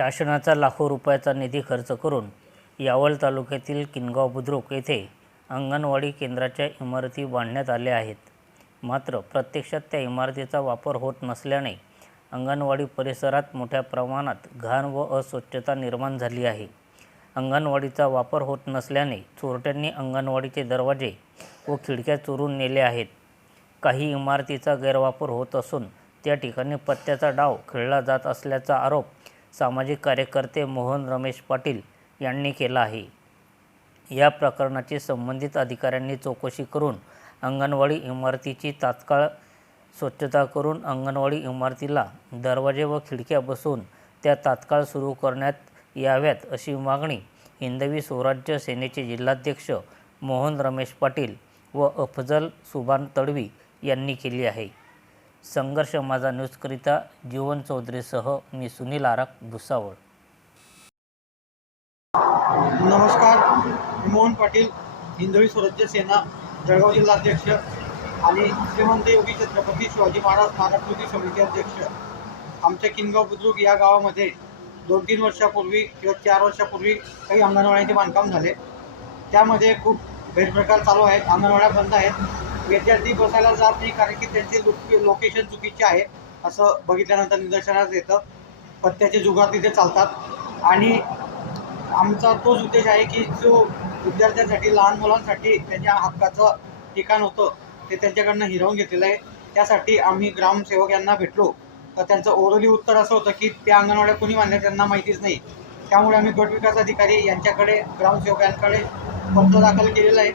शासनाचा लाखो रुपयाचा निधी खर्च करून यावल तालुक्यातील किनगाव बुद्रुक येथे अंगणवाडी केंद्राच्या इमारती बांधण्यात आल्या आहेत. मात्र प्रत्यक्षात त्या इमारतीचा वापर होत नसल्याने अंगणवाडी परिसरात मोठ्या प्रमाणात घाण व अस्वच्छता निर्माण झाली आहे. अंगणवाडीचा वापर होत नसल्याने चोरट्यांनी अंगणवाडीचे दरवाजे व खिडक्या चोरून नेले आहेत. काही इमारतीचा गैरवापर होत असून त्या ठिकाणी पत्त्याचा डाव खेळला जात असल्याचा आरोप सामाजिक कार्यकर्ते मोहन रमेश पाटील यांनी केला आहे. या प्रकरणाची संबंधित अधिकाऱ्यांनी चौकशी करून अंगणवाडी इमारतीची तात्काळ स्वच्छता करून अंगणवाडी इमारतीला दरवाजे व खिडक्या बसवून त्या तात्काळ सुरू करण्यात याव्यात अशी मागणी हिंदवी स्वराज्य सेनेचे जिल्हाध्यक्ष मोहन रमेश पाटील व अफजल सुभान तडवी यांनी केली आहे. संघर्ष माझा न्यूजकरिता जीवन चौधरीसह मी सुनील आराक भुसावळ. नमस्कार, मी मोहन पाटील, हिंदवी स्वराज्य सेना जळगाव जिल्हाध्यक्ष आणि श्रीमंत योगी छत्रपती शिवाजी महाराज स्मारक कृती समिती अध्यक्ष. आमच्या किनगाव बुद्रुक या गावामध्ये 2-3 वर्षापूर्वी किंवा 4 वर्षापूर्वी काही अंगणवाड्यांचे बांधकाम झाले. त्यामध्ये खूप गैरप्रकार चालू आहेत. अंगणवाड्या बंद आहेत. विद्यार्थी बसायला जात नाही कारण की त्यांचे लोकेशन चुकीचे आहे असं बघितल्यानंतर निदर्शनास येतं. पत्त्याचे जुगार तिथे चालतात आणि आमचा तोच उद्देश आहे की जो विद्यार्थ्यांसाठी, लहान मुलांसाठी त्यांच्या हक्काचं ठिकाण होतं ते त्यांच्याकडनं हिरावून घेतलेलं आहे. त्यासाठी आम्ही ग्रामसेवक यांना भेटलो तर त्यांचं ओरली उत्तर असं होतं की त्या अंगणवाड्या कोणी बांधल्या त्यांना माहितीच नाही. त्यामुळे आम्ही गट विकास अधिकारी यांच्याकडे, ग्रामसेवकांकडे पत्र दाखल केलेलं आहे.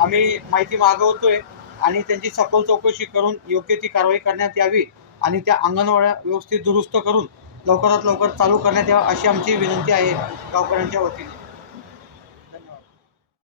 आम्ही माहिती मागवतोय आणि त्यांची सखोल चौकशी करून योग्य ती कारवाई करण्यात यावी आणि त्या अंगणवाड्या व्यवस्थित दुरुस्त करून लवकरात लवकर चालू करण्यात यावं अशी आमची विनंती आहे गावकऱ्यांच्या वतीने.